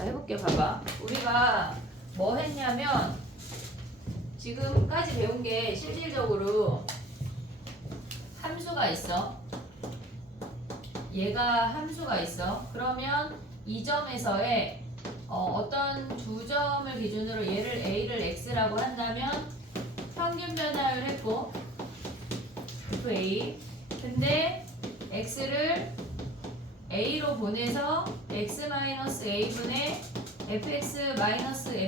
자, 해볼게. 봐봐. 우리가 뭐 했냐면 지금까지 배운 게 실질적으로 함수가 있어. 얘가 함수가 있어. 그러면 이 점에서의 어떤 두 점을 기준으로 얘를 A를 X라고 한다면 평균 변화율 했고 FA. 근데 X를 A로 보내서 X-A분의 fx-fa를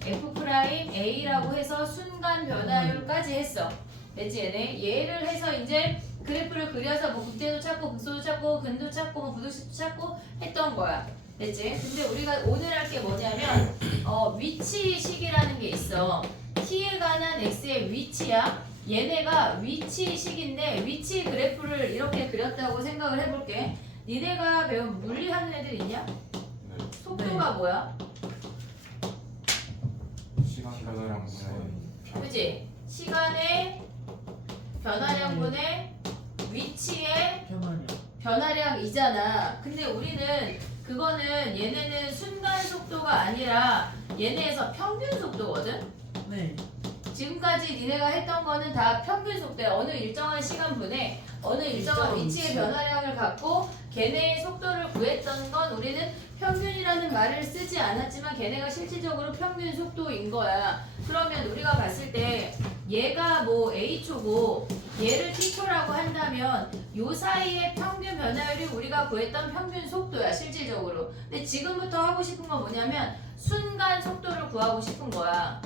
F'A라고 해서 순간 변화율까지 했어. 됐지 얘네? 얘를 해서 이제 그래프를 그려서 뭐 극대도 찾고 극소도 찾고 근도 찾고 뭐 부등식도 찾고 했던 거야. 됐지? 근데 우리가 오늘 할 게 뭐냐면 위치식이라는 게 있어. t에 관한 x의 위치야. 얘네가 위치식인데 위치 그래프를 이렇게 그렸다고 생각을 해볼게. 니네가 배운 물리하는 애들 있냐? 네. 속도가 뭐야? 시간 변화량 분의 그치? 시간의 변화량분의 위치의 변화량이잖아. 근데 우리는 그거는 얘네는 순간 속도가 아니라 얘네에서 평균 속도거든? 네. 지금까지 니네가 했던 거는 다 평균 속도야. 어느 일정한 시간분에 어느 일정한 위치의 위치. 변화량을 갖고 걔네의 속도를 구했던 건 우리는 평균이라는 말을 쓰지 않았지만 걔네가 실질적으로 평균 속도인 거야. 그러면 우리가 봤을 때 얘가 뭐 A초고 얘를 T초라고 한다면 요 사이의 평균 변화율이 우리가 구했던 평균 속도야 실질적으로. 근데 지금부터 하고 싶은 건 뭐냐면 순간 속도를 구하고 싶은 거야.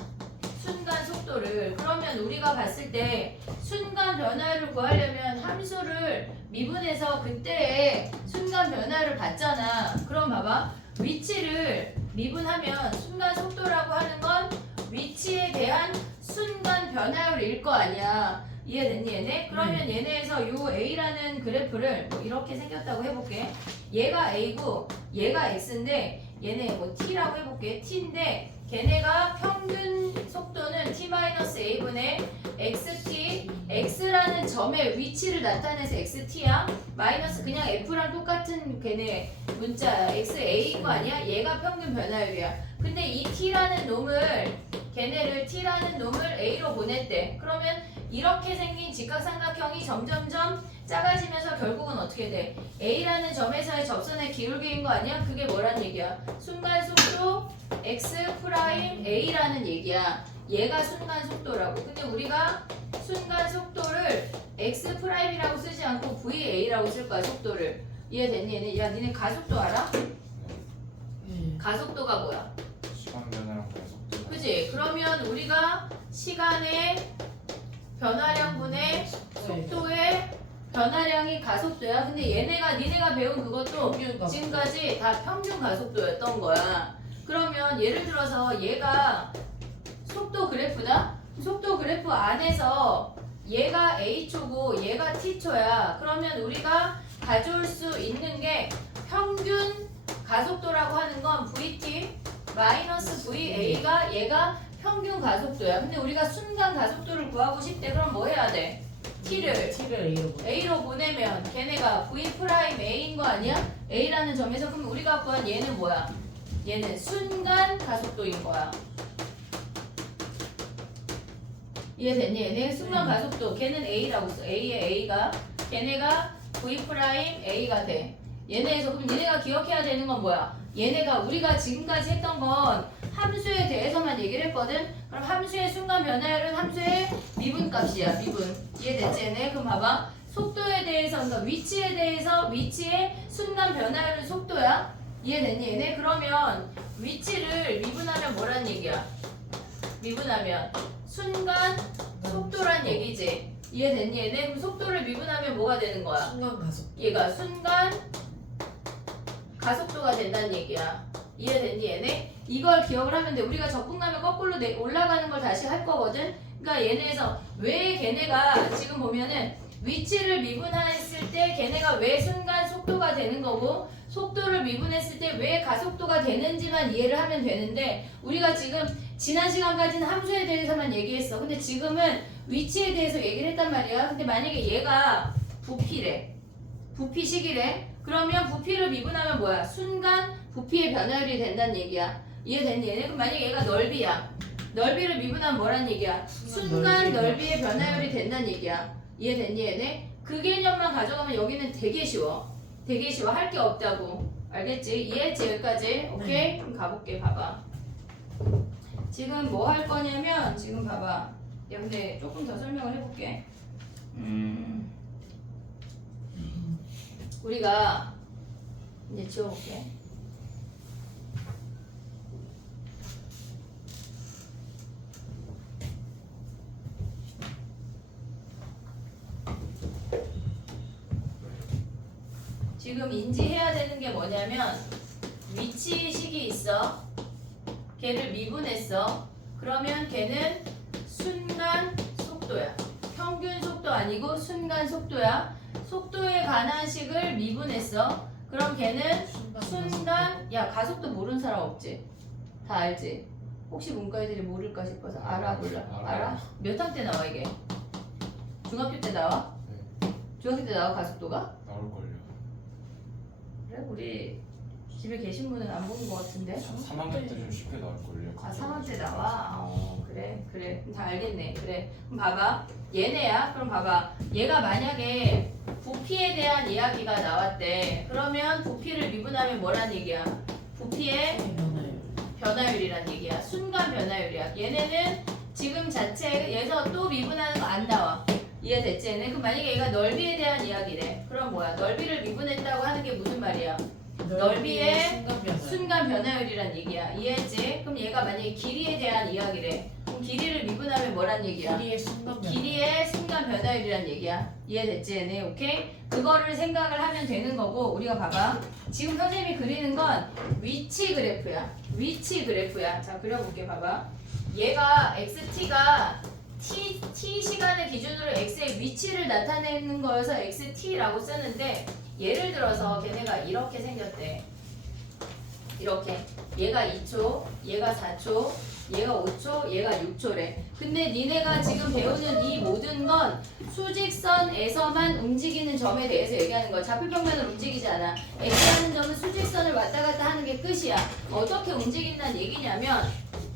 순간 속도를. 그러면 우리가 봤을 때 순간 변화율을 구하려면 함수를 미분해서 그때의 순간 변화를 봤잖아. 그럼 봐봐. 위치를 미분하면 순간 속도라고 하는 건 위치에 대한 순간 변화율일 거 아니야. 이해됐니 얘네? 그러면 얘네에서 요 A라는 그래프를 뭐 이렇게 생겼다고 해볼게. 얘가 A고 얘가 X인데 얘네 뭐 T라고 해볼게. T인데 걔네가 평균 속도는 T-A분의 XT, X라는 점의 위치를 나타내서 XT야. 마이너스 그냥 F랑 똑같은 걔네 문자야. XA인 거 아니야? 얘가 평균 변화율이야. 근데 이 T라는 놈을 걔네를 T라는 놈을 A로 보냈대. 그러면 이렇게 생긴 직각삼각형이 점점점 작아지면서 결국은 어떻게 돼? A라는 점에서의 접선의 기울기인 거 아니야? 그게 뭐란 얘기야? 순간 속도 X'A라는 얘기야. 얘가 순간 속도라고. 근데 우리가 순간 속도를 X'이라고 쓰지 않고 VA라고 쓸 거야, 속도를. 이해됐니? 얘네? 야, 니네 가속도 알아? 네. 가속도가 뭐야? 시간 변화량 분의 속도. 그지? 그러면 우리가 시간의 변화량분의 속도의 변화량이 가속도야. 근데 얘네가 니네가 배운 그것도 평균 가속도. 지금까지 다 평균 가속도였던 거야. 그러면 예를 들어서 얘가 속도 그래프다? 속도 그래프 안에서 얘가 A초고 얘가 T초야. 그러면 우리가 가져올 수 있는 게 평균 가속도라고 하는 건 VT 마이너스 VA가 얘가 평균 가속도야. 근데 우리가 순간 가속도를 구하고 싶대. 그럼 뭐 해야 돼? T를 A로 보내. A로 보내면 걔네가 V'A인 거 아니야? A라는 점에서. 그럼 우리가 구한 얘는 뭐야? 얘는 순간 가속도인 거야. 이해됐니? 얘네 순간 가속도. 걔는 A라고 써. A의 A가 걔네가 V'A가 돼. 얘네에서 그럼 얘네가 기억해야 되는 건 뭐야? 얘네가 우리가 지금까지 했던 건 함수에 대해서만 얘기를 했거든. 그럼 함수의 순간 변화율은 함수의 미분값이야. 미분. 이해됐지 얘네? 그럼 봐봐. 속도에 대해서 그러니까 위치에 대해서 위치의 순간 변화율은 속도야. 이해됐니 얘네? 그러면 위치를 미분하면 뭐란 얘기야? 미분하면 순간 속도란 얘기지. 이해됐니 얘네? 그럼 속도를 미분하면 뭐가 되는 거야? 순간 가속. 얘가 순간 가속도가 된다는 얘기야. 이해됐니 얘네? 이걸 기억을 하면 돼. 우리가 적분하면 거꾸로 올라가는 걸 다시 할 거거든. 그러니까 얘네에서 왜 걔네가 지금 보면은 위치를 미분했을 때 걔네가 왜 순간 속도가 되는 거고 속도를 미분했을 때 왜 가속도가 되는지만 이해를 하면 되는데 우리가 지금 지난 시간까지는 함수에 대해서만 얘기했어. 근데 지금은 위치에 대해서 얘기를 했단 말이야. 근데 만약에 얘가 부피래. 부피식이래. 그러면 부피를 미분하면 뭐야? 순간 부피의 변화율이 된다는 얘기야. 이해됐니? 얘네 그럼 만약에 얘가 넓이야. 넓이를 미분하면 뭐란 얘기야? 순간 넓이의 변화율이 된다는 얘기야. 이해됐니 얘네? 그 개념만 가져가면 여기는 되게 쉬워. 되게 쉬워. 할 게 없다고. 알겠지? 이해했지? 여기까지? 오케이? 그럼 가볼게. 봐봐. 지금 뭐 할 거냐면 지금 봐봐. 야 근데 조금 더 설명을 해볼게. 우리가 이제 지워볼게. 지금 인지해야 되는 게 뭐냐면 위치식이 있어. 걔를 미분했어. 그러면 걔는 순간 속도야. 평균 속도 아니고 순간 속도야. 속도에 관한 식을 미분했어. 그럼 걔는 순간, 야 가속도 모르는 사람 없지? 다 알지? 혹시 문과 애들이 모를까 싶어서 알아 몰라? 알아? 몇 학 때 나와 이게? 중학교 때 나와? 네. 중학교 때 나와 가속도가? 나올걸요. 그래? 우리 집에 계신 분은 안 보는 것 같은데? 3학년 때 좀 쉽게 나올걸요. 아 3학 때 나와? 그래 그럼 다 알겠네. 그래 그럼 봐봐 얘네야. 그럼 봐봐 얘가 만약에 부피에 대한 이야기가 나왔대. 그러면 부피를 미분하면 뭐란 얘기야? 부피의 변화율이란 얘기야. 순간 변화율이야. 얘네는 지금 자체에서 또 미분하는 거 안 나와. 이해됐지? 얘네? 그럼 만약에 얘가 넓이에 대한 이야기래. 그럼 뭐야? 넓이를 미분했다고 하는 게 무슨 말이야? 넓이의 순간 변화율이란 얘기야. 이해했지? 그럼 얘가 만약에 길이에 대한 이야기래. 그럼 길이를 미분하면 뭐란 얘기야? 길이의 순간 변화율이란 얘기야. 이해됐지? 얘네? 오케이? 그거를 생각을 하면 되는 거고 우리가 봐봐. 지금 선생님이 그리는 건 위치 그래프야. 위치 그래프야. 자 그려볼게. 봐봐. 얘가 xt가 t 시간을 기준으로 x의 위치를 나타내는 거여서 xt라고 쓰는데 예를 들어서 걔네가 이렇게 생겼대. 이렇게. 얘가 2초, 얘가 4초, 얘가 5초, 얘가 6초래. 근데 니네가 지금 배우는 이 모든 건 수직선에서만 움직이는 점에 대해서 얘기하는 거야. 좌표평면을 움직이지 않아. X라는 점은 수직선을 왔다 갔다 하는 게 끝이야. 어떻게 움직인다는 얘기냐면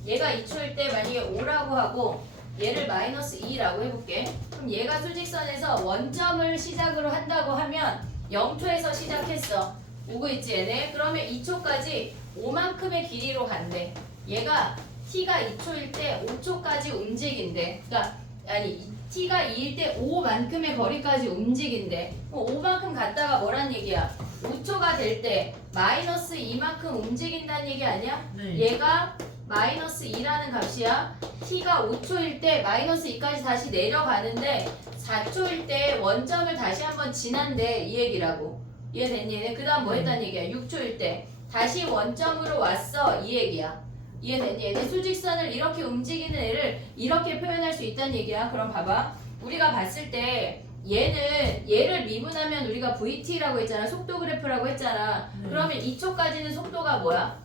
얘가 2초일 때 만약에 5라고 하고 얘를 마이너스 2라고 해볼게. 그럼 얘가 수직선에서 원점을 시작으로 한다고 하면 0초에서 시작했어. 오고 있지 얘네? 그러면 2초까지 5만큼의 길이로 간대. 얘가 t가 2초일 때 5초까지 움직인대. 그러니까 아니 t가 2일 때 5만큼의 거리까지 움직인대. 5만큼 갔다가 뭐란 얘기야? 5초가 될 때 마이너스 2만큼 움직인다는 얘기 아니야? 네. 얘가 마이너스 2라는 값이야. t가 5초일 때 마이너스 2까지 다시 내려가는데 4초일 때 원점을 다시 한번 지난대. 이 얘기라고. 이해됐니? 그 다음 뭐 했다는 얘기야? 6초일 때 다시 원점으로 왔어. 이 얘기야. 이해됐니? 얘네 수직선을 이렇게 움직이는 애를 이렇게 표현할 수 있다는 얘기야. 그럼 봐봐. 우리가 봤을 때 얘를 미분하면 우리가 VT라고 했잖아. 속도 그래프라고 했잖아. 네. 그러면 2초까지는 속도가 뭐야?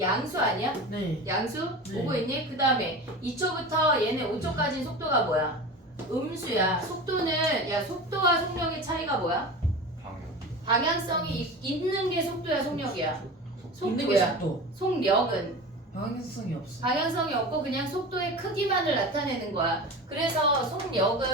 양수 아니야? 네. 양수? 네. 오고 있니? 그 다음에 2초부터 얘네 5초까지는 속도가 뭐야? 음수야. 속도는 야 속도와 속력의 차이가 뭐야? 방향성이 있는 게 속도야 속력이야? 있는 게 속도야. 속도. 속력은 방향성이 없어. 방향성이 없고 그냥 속도의 크기만을 나타내는 거야. 그래서 속력은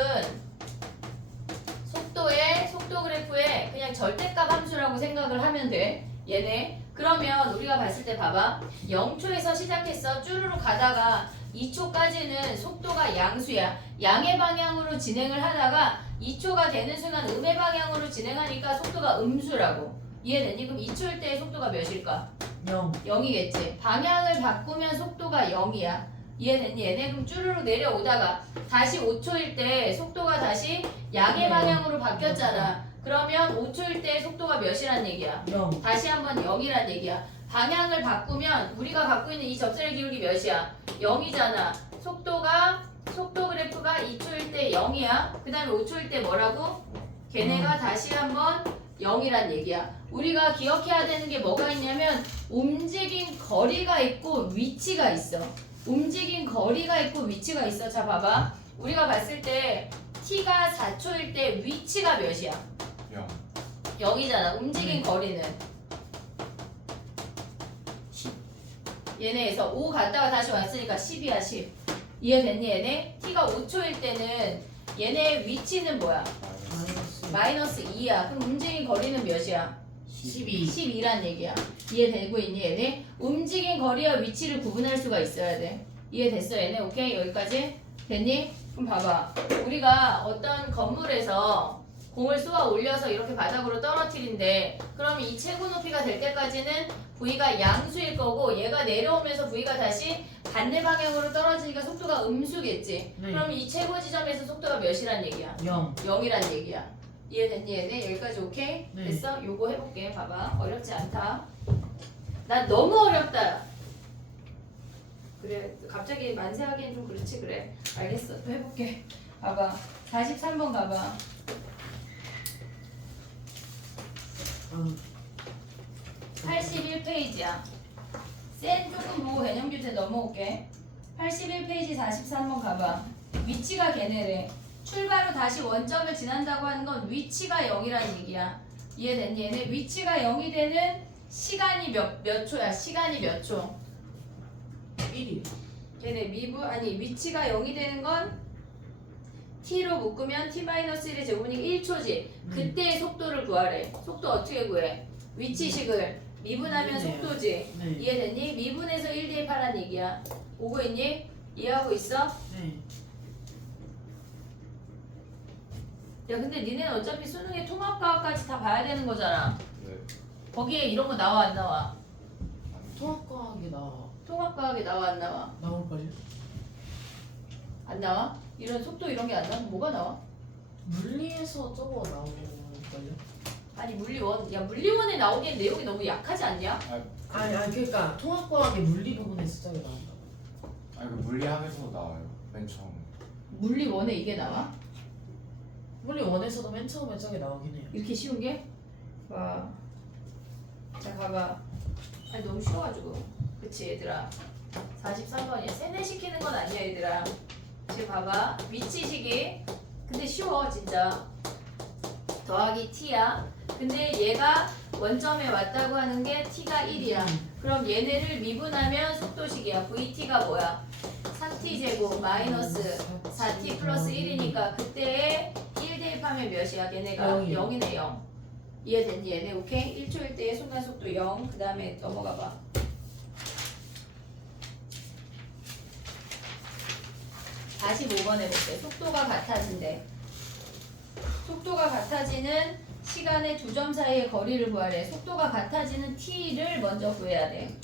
속도의 속도 그래프의 그냥 절대값 함수라고 생각을 하면 돼. 얘네. 그러면 우리가 봤을 때 봐봐. 0초에서 시작했어. 쭈루룩 가다가 2초까지는 속도가 양수야. 양의 방향으로 진행을 하다가 2초가 되는 순간 음의 방향으로 진행하니까 속도가 음수라고. 이해됐니? 그럼 2초일 때의 속도가 몇일까? 0. 0이겠지. 방향을 바꾸면 속도가 0이야. 이해됐니? 얘네 그럼 쭈루룩 내려오다가 다시 5초일 때 속도가 다시 양의 방향으로 바뀌었잖아. 그러면 5초일 때 속도가 몇이란 얘기야? 0. 다시 한번 0이란 얘기야. 방향을 바꾸면 우리가 갖고 있는 이 접선의 기울기 몇이야? 0이잖아. 속도 그래프가 2초일 때 0이야. 그 다음에 5초일 때 뭐라고? 걔네가 다시 한번 0이란 얘기야. 우리가 기억해야 되는 게 뭐가 있냐면 움직인 거리가 있고 위치가 있어. 움직인 거리가 있고 위치가 있어. 자 봐봐. 우리가 봤을 때 t가 4초일 때 위치가 몇이야? 0이잖아. 움직인 거리는 얘네에서 5 갔다가 다시 왔으니까 10이야 10. 이해됐니 얘네? t가 5초일 때는 얘네 위치는 뭐야? 마이너스 2야. 그럼 움직인 거리는 몇이야? 12. 12란 얘기야. 이해되고 있니 얘네? 움직인 거리와 위치를 구분할 수가 있어야 돼. 이해됐어 얘네? 오케이? 여기까지? 됐니? 그럼 봐봐. 우리가 어떤 건물에서 공을 쏘아 올려서 이렇게 바닥으로 떨어뜨린데 그러면 이 최고 높이가 될 때까지는 V가 양수일 거고 얘가 내려오면서 V가 다시 반대 방향으로 떨어지니까 속도가 음수겠지. 네. 그럼 이 최고 지점에서 속도가 몇이란 얘기야? 0. 0이란 얘기야. 이해됐니 얘네? 여기까지 오케이? 네. 됐어? 요거 해볼게. 봐봐. 어렵지 않다. 난 너무 어렵다. 그래. 갑자기 만세하기엔 좀 그렇지. 그래. 알겠어. 또 해볼게. 봐봐. 43번 가봐. 81페이지야. 센 조금 보고 개념 교재 넘어올게. 81페이지 43번 가봐. 위치가 걔네래. 출발 후 다시 원점을 지난다고 하는 건 위치가 0이라는 얘기야. 이해됐니? 얘네 위치가 0이 되는 시간이 몇 초야? 시간이 몇 초? 1이. 걔네 위치가 0이 되는 건 t로 묶으면 t-1의 제곱이니까 1초지. 그때의 속도를 구하래. 속도 어떻게 구해? 위치식을 미분하면 미분해요. 속도지. 네. 이해됐니? 미분해서 1 대입하란 얘기야. 오고 있니? 이해하고 있어? 네. 야 근데 니네는 어차피 수능에 통합과학까지 다 봐야 되는 거잖아. 네. 거기에 이런 거 나와 안 나와? 통합과학이 통합과학에 나와 안 나와? 나올걸요? 안 나와? 이런 속도 이런 게 안 나와? 뭐가 나와? 물리에서 저거 나올걸요? 아니 물리원. 야 물리원에 나오기엔 내용이 너무 약하지 않냐? 아니 그러니까 통합과학의 물리 부분에서 저게 나온다. 아니 그 물리학에서 나와요. 맨 처음. 물리원에 이게 나와? 물리 원에서도 맨 처음에 저게 나오긴 해요. 이렇게 쉬운 게? 와. 자 봐봐. 아니 너무 쉬워가지고. 그치 얘들아. 43번이야. 세뇌시키는 건 아니야 얘들아. 지금 봐봐. 위치식이 근데 쉬워 진짜. 더하기 t야. 근데 얘가 원점에 왔다고 하는 게 t가 1이야. 그럼 얘네를 미분하면 속도식이야. vt가 뭐야? 3t 제곱 마이너스 4t 플러스 1이니까 그때에 1 대입하면 몇이야? 걔네가 0이요. 0이네 0. 이해됐니 얘네? 오케이? 1초일 때의 순간속도 0. 그 다음에 넘어가봐. 45번 해볼게. 속도가 같아진대. 속도가 같아지는 시간의 두 점 사이의 거리를 구하래. 속도가 같아지는 t를 먼저 구해야 돼.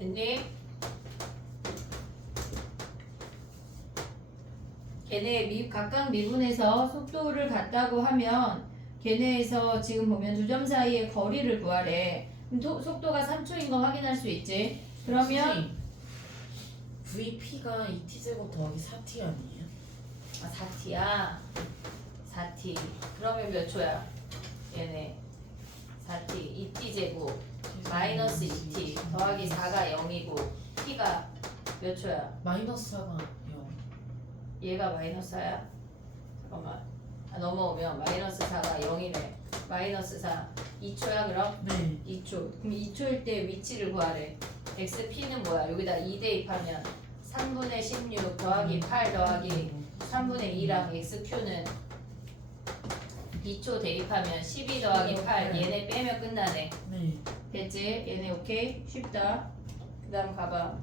됐니? 걔네 각각 미분해서 속도를 같다고 하면 걔네에서 지금 보면 두 점 사이의 거리를 구하래. 그럼 속도가 3초인 거 확인할 수 있지. 그러면 VP가 2t제곱 더하기 4t 아니에요? 4t야. 4t. 그러면 몇 초야? 얘네 4t. 2t t제곱 마이너스 2t 더하기 4가 0이고 t가 몇 초야? 마이너스 4가 0. 얘가 마이너스 4야? 잠깐만 넘어오면 마이너스 4가 0이네. 마이너스 4 2초야 그럼? 네. 2초. 그럼 2초일 때 위치를 구하래. xp는 뭐야? 여기다 2 대입하면 3분의 16 더하기 8 더하기 3분의 2랑 xq는 2초 대입하면 12 더하기 8 얘네 빼면 끝나네. 네. 됐지? 얘네 오케이? 쉽다. 그 다음 가봐.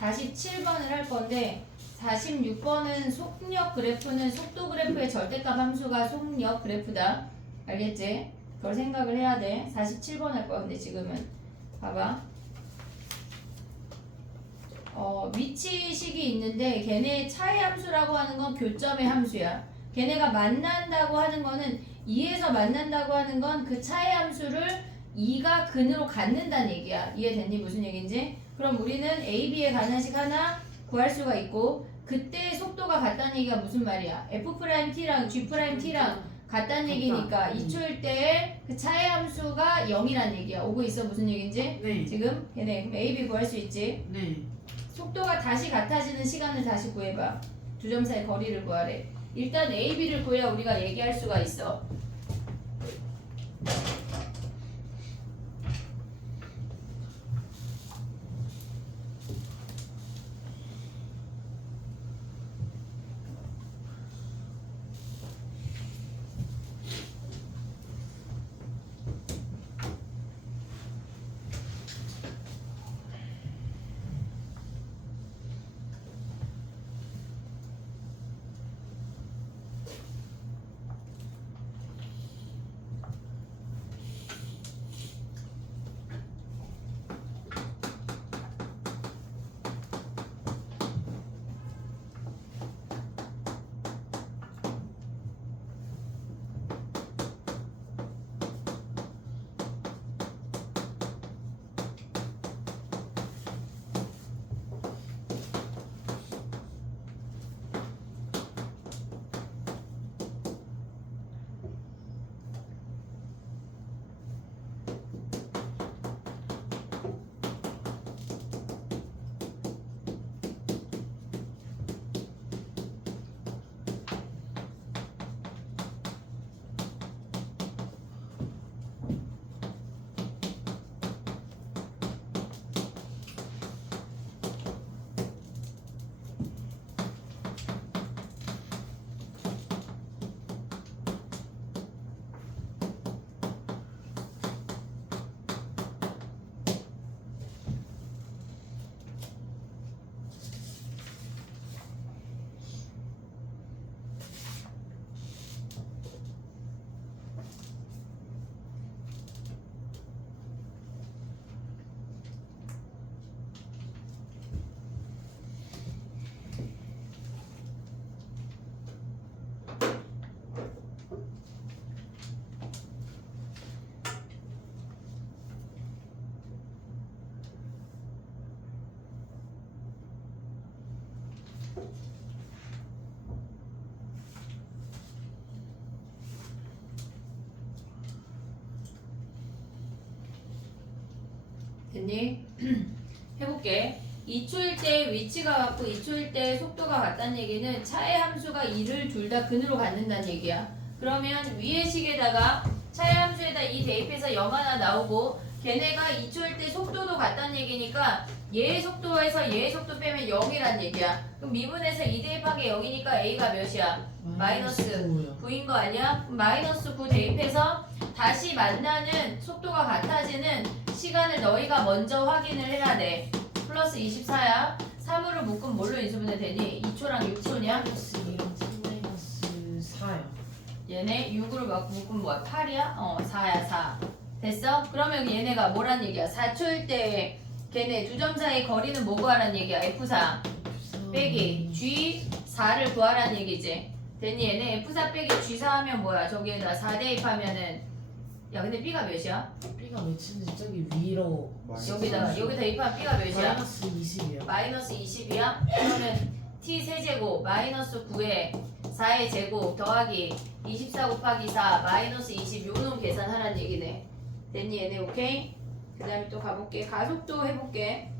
47번을 할 건데 46번은 속력 그래프는 속도 그래프의 절대값 함수가 속력 그래프다. 알겠지? 그걸 생각을 해야 돼. 47번 할 거야. 근데 지금은 봐봐. 위치식이 있는데 걔네의 차이 함수라고 하는 건 교점의 함수야. 걔네가 만난다고 하는 거는 2에서 만난다고 하는 건 그 차이 함수를 2가 근으로 갖는다는 얘기야. 이해됐니? 무슨 얘기인지? 그럼 우리는 A, B의 관한식 하나 구할 수가 있고 그때 속도가 같다는 얘기가 무슨 말이야? F'T랑 G'T랑 같다는 얘기니까 2초일 때 그 차이 함수가 0이란 얘기야. 오고 있어? 무슨 얘기인지? 네. 지금 걔네 그럼 A, B 구할 수 있지? 네. 속도가 다시 같아지는 시간을 다시 구해봐. 두 점 사이 거리를 구하래. 일단 A, B를 구해야 우리가 얘기할 수가 있어. 됐니? 해볼게. 2초일 때 위치가 같고 2초일 때 속도가 같다는 얘기는 차의 함수가 2를 둘 다 근으로 갖는다는 얘기야. 그러면 위의 식에다가 차의 함수에다 2 대입해서 0 하나 나오고 걔네가 2초일 때 속도도 같다는 얘기니까 얘의 속도에서 얘의 속도 빼면 0이란 얘기야. 그럼 미분에서 2 대입한 게 0이니까 A가 몇이야? 마이너스 9인 거 아니야? 그럼 마이너스 9 대입해서 다시 만나는 속도가 같아지는 시간을 너희가 먼저 확인을 해야 돼. 플러스 24야. 3으로 묶으면 뭘로 인수분해 되니? 2초랑 6초냐? 마이너스 2랑 3 마이너스 4요. 얘네 6으로 묶으면 뭐야? 8이야? 4야 4. 됐어? 그러면 얘네가 뭐란 얘기야? 4초일 때 걔네 두 점 사이 거리는 뭐 구하란 얘기야? F4 빼기 G4를 구하란 얘기지. 됐니? 얘네 F4 빼기 G4 하면 뭐야? 저기에다 4 대입하면은 야 근데 B가 몇이야? B가 몇인지 저기 위로 여기다 대입하면 B가 몇이야? 마이너스 20이요. 마이너스 20이야? 그러면 T 세제곱 마이너스 9에 4의 제곱 더하기 24 곱하기 4 마이너스 20 요놈 계산하란 얘기네. 됐니 얘네 오케이? 그 다음에 또 가볼게. 가속도 해볼게.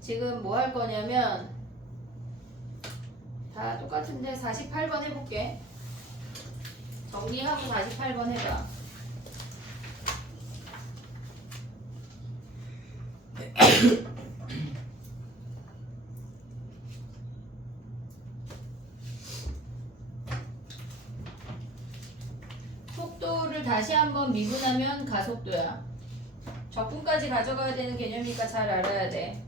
지금 뭐 할 거냐면 다 똑같은데 48번 해볼게. 정리하고 48번 해봐. 속도를 다시 한번 미분하면 가속도야. 적분까지 가져가야 되는 개념이니까 잘 알아야 돼.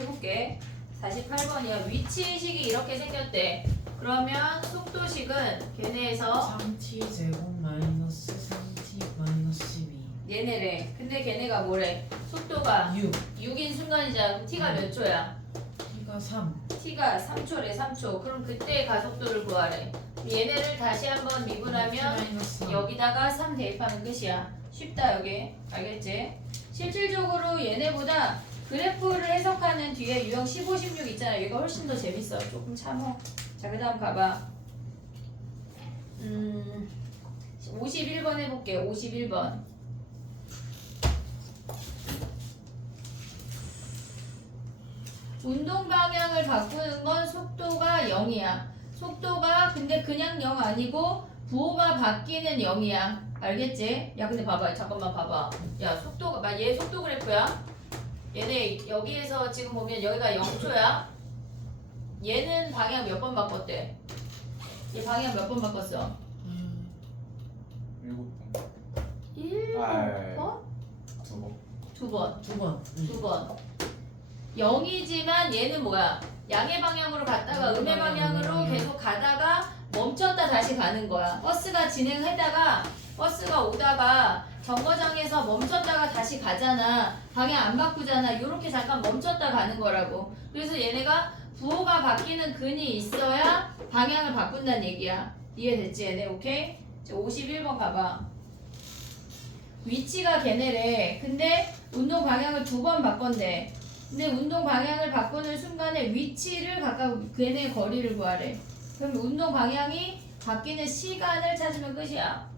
해볼게. 48번이야. 위치식이 이렇게 생겼대. 그러면 속도식은 걔네에서 3t 제곱 마이너스 3t 마이너스 12 얘네래. 근데 걔네가 뭐래? 속도가 6 6인 순간이잖아. 그럼 t가 몇 초야? t가 3 t가 3초래. 3초. 그럼 그때의 가속도를 구하래. 얘네를 다시 한번 미분하면 마이너스 3 여기다가 3 대입하면 끝이야. 쉽다 여기. 알겠지? 실질적으로 얘네보다 그래프를 해석하는 뒤에 유형 15, 16 있잖아. 얘가 훨씬 더 재밌어. 조금 참어. 자, 그 다음 가봐. 51번 해볼게. 51번. 운동 방향을 바꾸는 건 속도가 0이야. 속도가 근데 그냥 0 아니고 부호가 바뀌는 0이야. 알겠지? 야 근데 봐봐. 잠깐만 봐봐. 야 속도가 얘 속도 그래프야. 얘네 여기에서 지금 보면 여기가 0초야. 얘는 방향 몇 번 바꿨대? 얘 방향 몇 번 바꿨어? 7번. 1번? 2번. 2번. 2번 2번. 0이지만 얘는 뭐야? 양의 방향으로 갔다가 음의 방향으로 계속 가다가 멈췄다 다시 가는 거야. 버스가 진행하다가 버스가 오다가 정거장에서 멈췄다가 다시 가잖아. 방향 안 바꾸잖아. 요렇게 잠깐 멈췄다 가는 거라고. 그래서 얘네가 부호가 바뀌는 근이 있어야 방향을 바꾼다는 얘기야. 이해됐지 얘네? 오케이? 51번 가봐. 위치가 걔네래. 근데 운동 방향을 2번 바꿨네. 근데 운동 방향을 바꾸는 순간에 위치를 각각 걔네 거리를 구하래. 그럼 운동 방향이 바뀌는 시간을 찾으면 끝이야.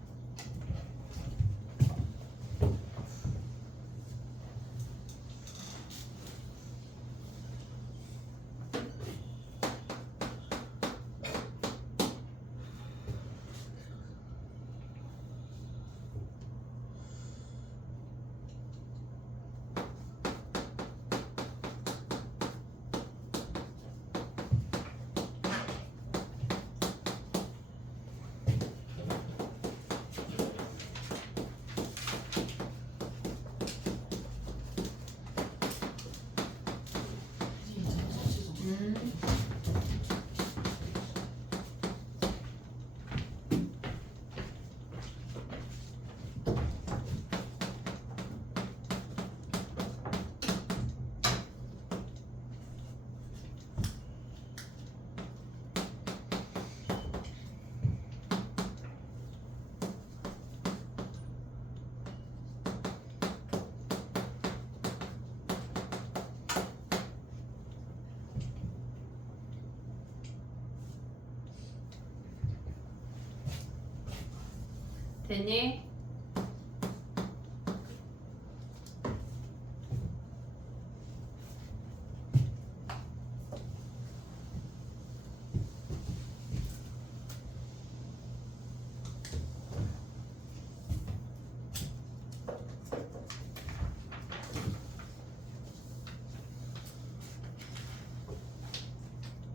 됐니?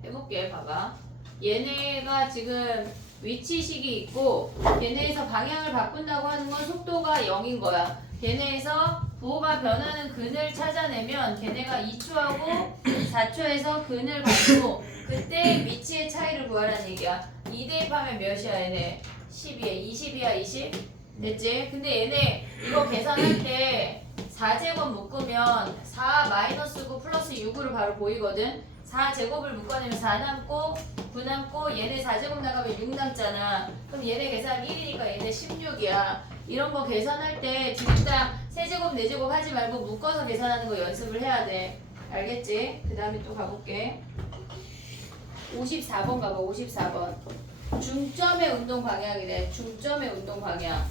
해볼게. 봐봐. 얘네가 지금 위치식이 있고 얘네에서 방향을 바꾼다고 하는 건 속도가 0인 거야. 걔네에서 부호가 변하는 근을 찾아내면 걔네가 2초하고 4초에서 근을 갖고 그때 위치의 차이를 구하라는 얘기야. 2 대입하면 몇이야 얘네? 10이야. 20이야 20? 됐지? 근데 얘네 이거 계산할 때 4제곱 묶으면 4 마이너스 9 플러스 6으로 바로 보이거든? 4제곱을 묶어내면 4 남고 9 남고 얘네 4제곱 나가면 6 남잖아. 그럼 얘네 계산 1이니까 얘네 16이야. 이런 거 계산할 때 둘 다 3제곱 4제곱 하지 말고 묶어서 계산하는 거 연습을 해야 돼. 알겠지? 그 다음에 또 가볼게. 54번 가봐. 54번. 중점의 운동 방향이래. 중점의 운동 방향.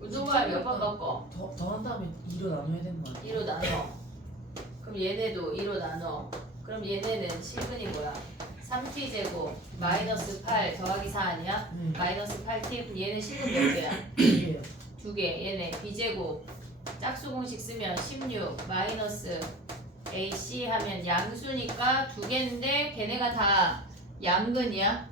운동을 몇 번 바꿔? 더한 다음에 2로 나눠야 되는 거 아니야? 2로 나눠. 그럼 얘네도 2로 나눠. 그럼 얘네는 실근이 뭐야? 3t제곱 마이너스 8 더하기 4 아니야? 네. 마이너스 8t. 그럼 얘는 실근 몇 개야? 이게요. 2개. 얘네 b제곱 짝수 공식 쓰면 16 마이너스 ac 하면 양수니까 2개인데 걔네가 다 양근이야?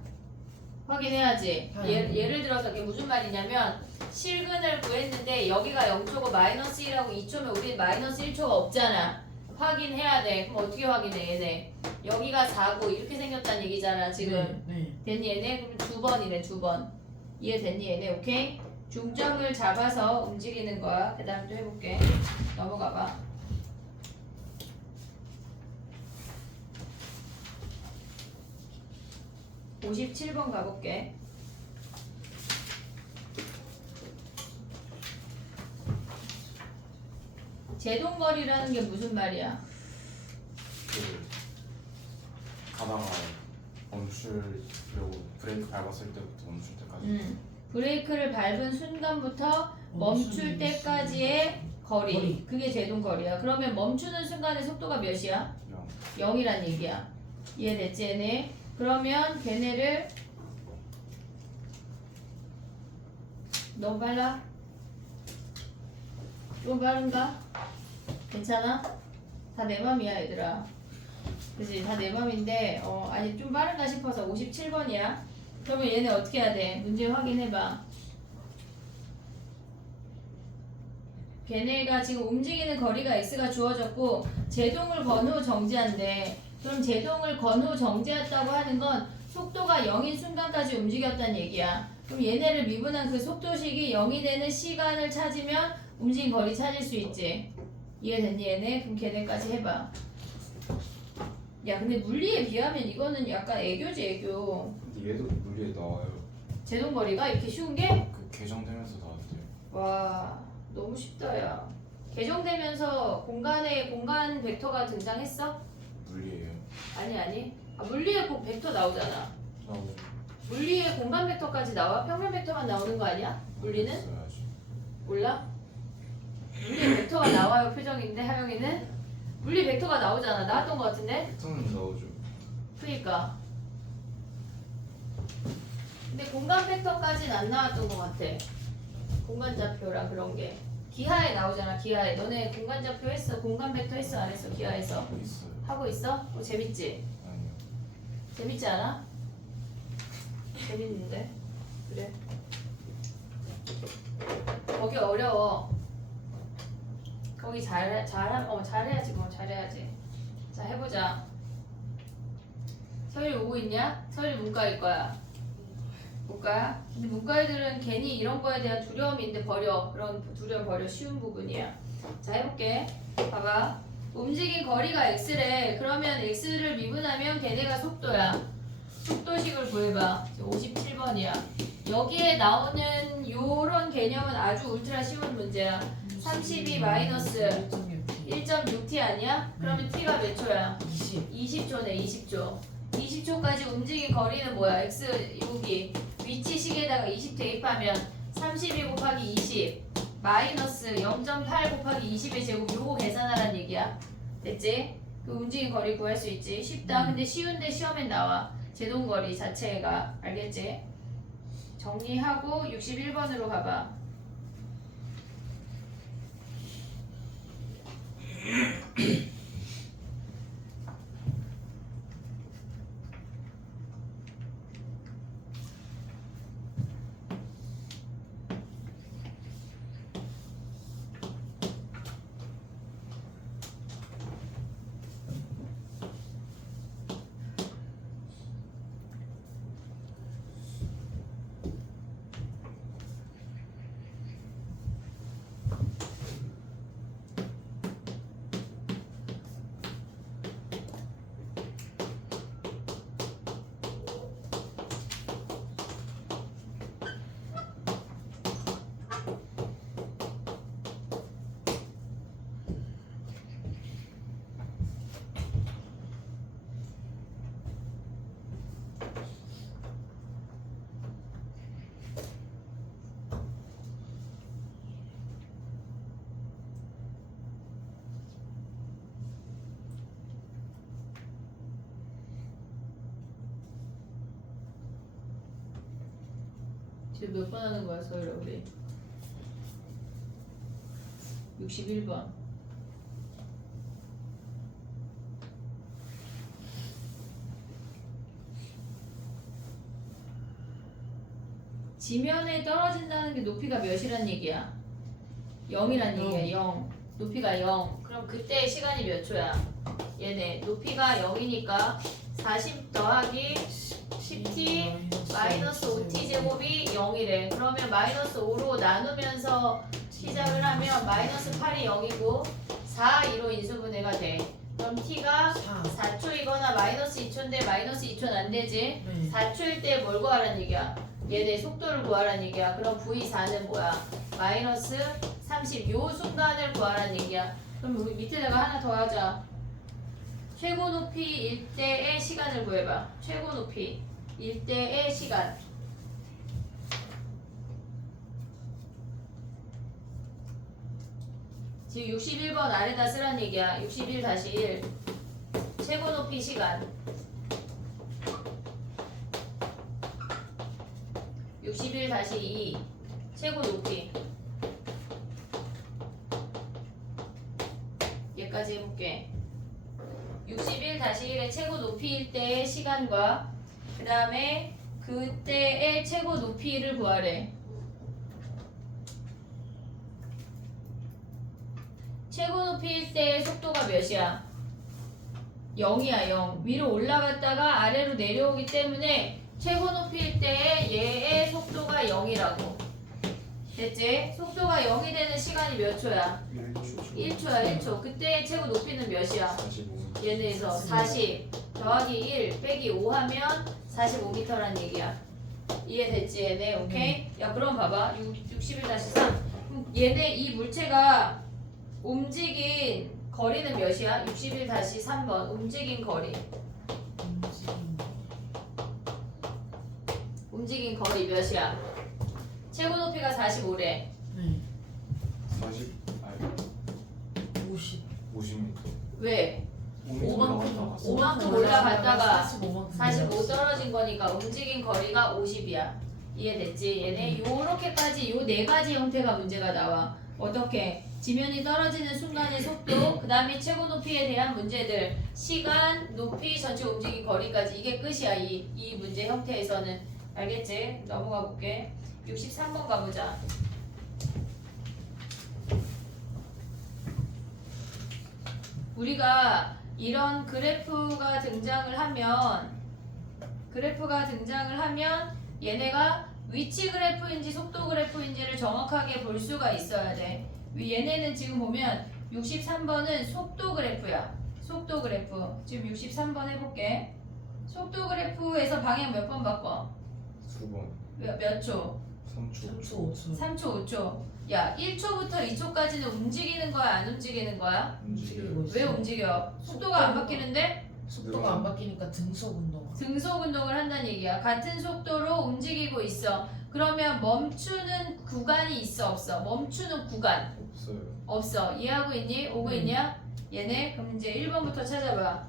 확인해야지. 다 양근. 예를 들어서 이게 무슨 말이냐면 실근을 구했는데 여기가 0초고 마이너스 1하고 2초면 우린 마이너스 1초가 없잖아. 확인해야 돼. 그럼 어떻게 확인해 얘네? 여기가 4고 이렇게 생겼다는 얘기잖아 지금. 네. 됐니 얘네? 그럼 2번이네 2번. 이해됐니 얘네? 오케이? 중점을 잡아서 움직이는 거야. 그 다음 또 해볼게. 넘어가봐. 네. 57번 가볼게. 제동거리라는 게 무슨 말이야? 그 가다가 멈추려고 브레이크 밟았을 때부터 멈출 때까지. 브레이크를 밟은 순간부터 멈출 때까지의 거리. 거리. 그게 제동거리야. 그러면 멈추는 순간의 속도가 몇이야? 0. 0이란 얘기야. 이해됐지 얘네? 그러면 걔네를 너무 빨라? 좀 빠른가? 괜찮아? 다 내 맘이야 얘들아. 그치? 다 내 맘인데 아니 좀 빠른가 싶어서 57번이야. 그러면 얘네 어떻게 해야 돼? 문제 확인해봐. 걔네가 지금 움직이는 거리가 x가 주어졌고 제동을 건 후 정지한대. 그럼 제동을 건 후 정지했다고 하는 건 속도가 0인 순간까지 움직였다는 얘기야. 그럼 얘네를 미분한 그 속도식이 0이 되는 시간을 찾으면 움직인 거리 찾을 수 있지. 이해됐니 얘네? 그럼 걔네까지 해봐. 야 근데 물리에 비하면 이거는 약간 애교지 애교. 근데 얘도 물리에 나와요. 제동거리가 이렇게 쉬운 게? 그 개정되면서 나왔대요. 와 너무 쉽다 야. 개정되면서 공간에 공간 벡터가 등장했어? 물리예요. 아니 물리에 꼭 벡터 나오잖아. 물리에 공간 벡터까지 나와? 평면 벡터만 나오는 거 아니야? 물리는? 써야지. 몰라? 물리에 벡터가 나와요 표정인데 하영이는? 물리 벡터가 나오잖아. 나왔던 거 같은데? 벡터는 나오죠. 그니까 근데 공간 벡터까지는 안 나왔던 것 같아. 공간좌표랑 그런 게 기하에 나오잖아. 기하에 너네 공간좌표 했어? 공간 벡터 했어? 안 했어? 기하에서 있어요. 하고 있어? 재밌지? 아니요. 재밌지 않아? 재밌는데? 그래. 거기 어려워. 거기 잘해야지. 뭐 잘해야지. 자, 해보자. 서율이 오고 있냐? 서율이 문과일 거야. 문과야? 근데 문과 애들은 괜히 이런 거에 대한 두려움이 있는데 버려. 그런 두려움 버려. 쉬운 부분이야. 자, 해볼게. 봐봐. 움직인 거리가 x래. 그러면 x를 미분하면 걔네가 속도야. 속도식을 구해봐. 57번이야. 여기에 나오는 요런 개념은 아주 울트라 쉬운 문제야. 32 마이너스 1.6t 아니야? 그러면 t가 몇 초야? 20초네. 20초. 20초까지 움직인 거리는 뭐야? x 여기 위치식에다가 20 대입하면 32 곱하기 20 마이너스 0.8 곱하기 20의 제곱 요거 계산하라는 얘기야. 됐지? 그 움직인 거리 구할 수 있지. 쉽다. 근데 쉬운데 시험에 나와. 제동거리 자체가. 알겠지? 정리하고 61번으로 가봐. 지금 몇 번 하는 거야, 서율아, 우리? 61번. 지면에 떨어진다는 게 높이가 몇이란 얘기야? 0이란 얘기야. 0. 높이가 0. 그럼 그때 시간이 몇 초야? 얘네 높이가 0이니까 40 더하기 10t 마이너스 5t 제곱이 0이래. 그러면 마이너스 5로 나누면서 시작을 하면 마이너스 8이 0이고 4, 2로 인수분해가 돼. 그럼 t가 4초이거나 마이너스 2초인데 마이너스 2초는 안 되지. 4초일 때 뭘 구하라는 얘기야? 얘네 속도를 구하라는 얘기야. 그럼 v4는 뭐야? 마이너스 30. 요 순간을 구하라는 얘기야. 그럼 우리 밑에다가 하나 더 하자. 최고 높이일 때의 시간을 구해봐. 최고 높이일 때의 시간. 지금 61번 아래다 쓰란 얘기야. 61-1 최고 높이 시간. 61-2 최고 높이. 얘까지 해볼게. 61-1의 최고 높이일 때의 시간과 그 다음에 그때의 최고 높이를 구하래. 최고 높이일 때의 속도가 몇이야? 0이야. 0. 위로 올라갔다가 아래로 내려오기 때문에 최고 높이일 때의 얘의 속도가 0이라고. 됐지? 속도가 0이 되는 시간이 몇 초야? 1초야. 1초. 그때의 최고 높이는 몇이야? 45. 얘네에서 40 더하기 1 빼기 5 하면 45m란 얘기야. 이해됐지 얘네? 오케이? 야 그럼 봐봐. 61-3 얘네 이 물체가 움직인 거리는 몇이야? 61-3번 움직인 거리. 움직인 거리 몇이야? 최고 높이가 45래. 40. 아니 50. 50m. 왜? 5m 5만큼 올라갔다가 45 45 떨어진 거니까 움직인 거리가 50이야. 이해됐지? 얘네 요렇게까지 요 네 가지 형태가 문제가 나와. 어떻게? 지면이 떨어지는 순간의 속도, 그 다음에 최고 높이에 대한 문제들, 시간, 높이, 전체 움직임 거리까지 이게 끝이야. 이 문제 형태에서는. 알겠지? 넘어가 볼게. 63번 가보자. 우리가 이런 그래프가 등장을 하면 얘네가 위치 그래프인지 속도 그래프인지를 정확하게 볼 수가 있어야 돼. 얘네는 지금 보면 63번은 속도 그래프야. 속도 그래프. 지금 63번 해볼게. 속도 그래프에서 방향 몇 번 바꿔? 두 번. 몇 초? 3초. 3초 5초 3초, 5초. 야, 1초부터 2초까지는 움직이는 거야? 안 움직이는 거야? 움직여요. 왜 움직여? 속도가 안 바뀌는데? 속도가 안 바뀌니까 등속 운동. 등속 운동을 한다는 얘기야. 같은 속도로 움직이고 있어. 그러면 멈추는 구간이 있어, 없어? 멈추는 구간 없어요. 없어. 이해하고 있니? 오고 있냐? 얘네? 그럼 이제 1번부터 찾아봐.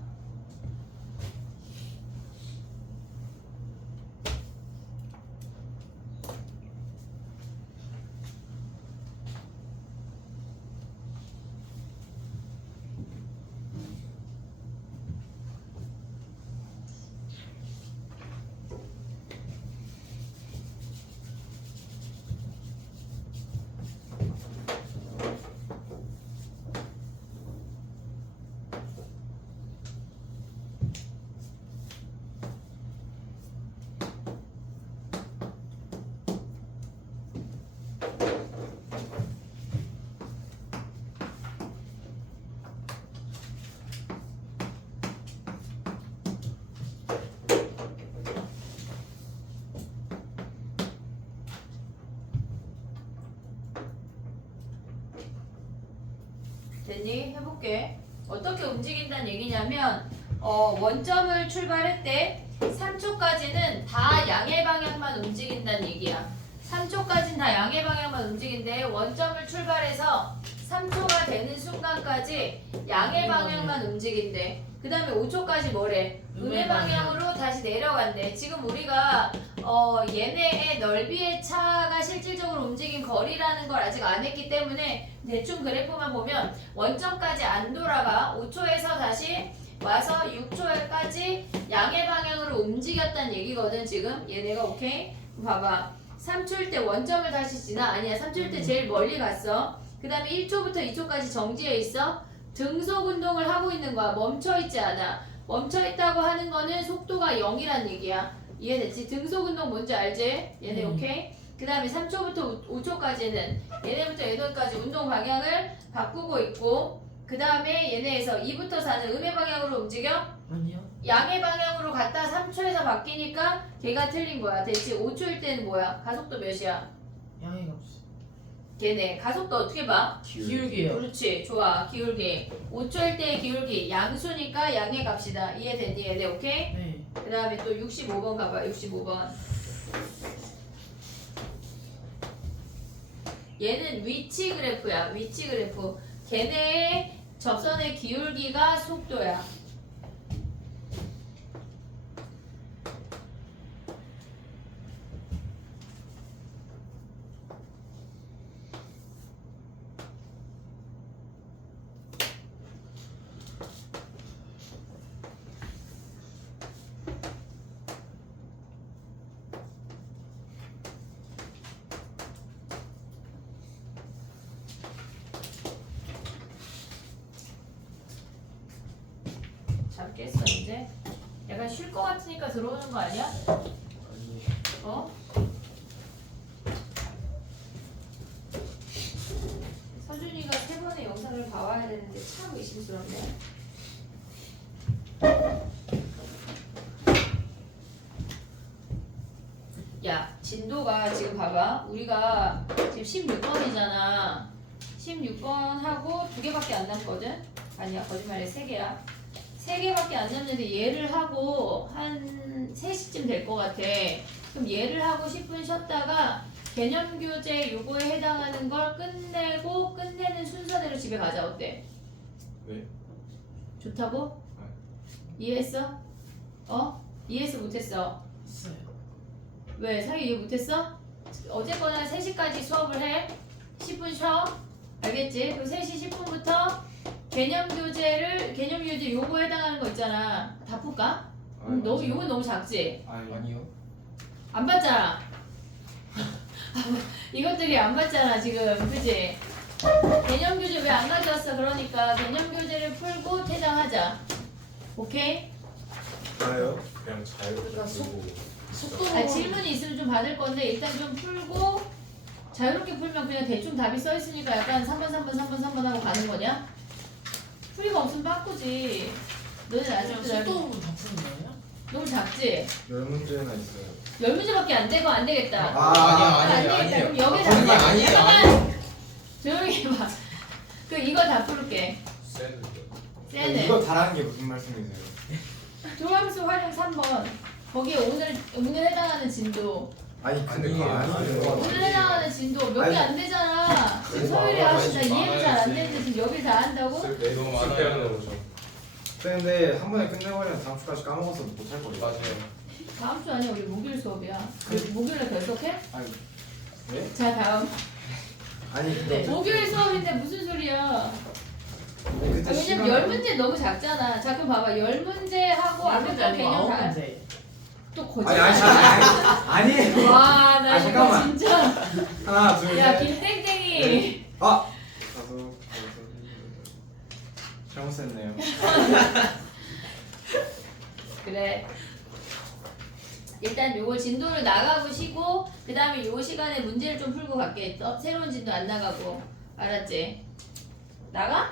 됐니? 해볼게. 어떻게 움직인다는 얘기냐면 원점을 출발했대 3초까지는 다 양의 방향만 움직인다는 얘기야. 3초까지는 다 양의 방향만 움직인대. 원점을 출발해서 3초가 되는 순간까지 양의 방향만 움직인대. 그 다음에 5초까지 뭐래? 음의 방향으로 다시 내려간대. 지금 우리가 얘네의 넓이의 차가 실질적으로 움직인 거리라는 걸 아직 안 했기 때문에 대충 그래프만 보면 원점까지 안 돌아가 5초에서 다시 와서 6초까지 양의 방향으로 움직였다는 얘기거든. 지금 얘네가. 오케이? 봐봐. 3초일 때 원점을 다시 지나? 아니야. 3초일 때 제일 멀리 갔어. 그 다음에 1초부터 2초까지 정지해 있어. 등속 운동을 하고 있는 거야. 멈춰 있지 않아. 멈춰 있다고 하는 거는 속도가 0이란 얘기야. 이해됐지? 등속 운동 뭔지 알지? 얘네. 오케이? 그 다음에 3초부터 5초까지는 얘네부터 얘네까지 운동 방향을 바꾸고 있고, 그 다음에 얘네에서 2부터 4는 음의 방향으로 움직여? 아니요. 양의 방향으로 갔다 3초에서 바뀌니까 걔가 틀린 거야. 됐지? 5초일 때는 뭐야? 가속도 몇이야? 양의 값이. 걔네 가속도 어떻게 봐? 기울기요. 그렇지. 좋아. 기울기. 5초일 때의 기울기. 양수니까 양의 값이다. 이해됐니? 얘네. 오케이? 네. 그 다음에 또 65번 가봐. 65번. 얘는 위치 그래프야. 위치 그래프. 걔네의 접선의 기울기가 속도야. 잡겠어 이제. 약간 쉴 것 같으니까 들어오는 거 아니야? 아니. 어? 서준이가 3번의 영상을 봐와야 되는데 참 의심스럽네. 야, 진도가 지금 봐봐. 우리가 지금 16번이잖아. 16번하고 2개밖에 안 남거든? 아니야, 거짓말해. 3개야. 3개밖에 안 남는데 얘를 하고 한 3시쯤 될 것 같아. 그럼 얘를 하고 10분 쉬었다가 개념교재 요거에 해당하는 걸 끝내고 끝내는 순서대로 집에 가자. 어때? 네. 좋다고? 이해했어? 이해했어? 못했어? 있어요. 왜? 자기 이해 못했어? 어쨌거나 3시까지 수업을 해. 10분 쉬어. 알겠지? 그럼 3시 10분부터 개념 교재 요거 해당하는 거 있잖아. 다 풀까? 너무 요건 너무 작지? 아니요. 안 봤잖아. 이것들이 안 봤잖아 지금, 그지? 개념 교재 왜 안 가져왔어? 그러니까 개념 교재를 풀고 퇴장하자. 오케이? 좋아요. 그냥 그러니까 자유롭게 속도 질문이 있으면 좀 받을 건데 일단 좀 풀고 자유롭게 풀면 그냥 대충 답이 써 있으니까 약간 3번 3번 3번 3번 하고 가는 거냐? 풀이가 없으면 빠꾸지. 너는 아직도 속도 부분 다 푸는 거예요? 너무 작지? 10문제나 있어요. 10문제밖에 안 되고 안 되겠다. 아니에요. 안 되겠다. 그럼 여기 선생님, 다 아니에요. 잠깐만. 조용히 해봐. 그 이거 다 풀게. 쟤는 이거 다라는 게 무슨 말씀이세요? 조함수 활용 3번. 거기에 오늘 해당하는 진도. 아니 근데 그게 그거 아니에요. 오늘 해당하는 진도 몇 개 안 되잖아. 지금 서율이 아시나 이해도 잘 안 되는데 지금 여기를 다 한다고? 너무 많아요. 근데 한 번에 끝내버리면 다음 주까지 까먹어서 못할 거예요. 맞아요. 다음 주 아니야 우리 목요일 수업이야. 그 목요일에 결석해? 아니 네? 자 다음. 아니 근데 목요일 수업인데 무슨 소리야? 그때 왜냐면 10문제 너무 작잖아. 자 그럼 봐봐 10문제 하고 앞에 거 개념 다. 문제. 또 아니 거짓말. 아니에요. 와나 아, 이거 잠깐만. 진짜. 하나 둘 야 셋. 김땡땡이. 아 잘못 썼네요. 그래. 일단 요거 진도를 나가고 쉬고 그 다음에 요 시간에 문제를 좀 풀고 갈게. 또 새로운 진도 안 나가고. 알았지? 나가?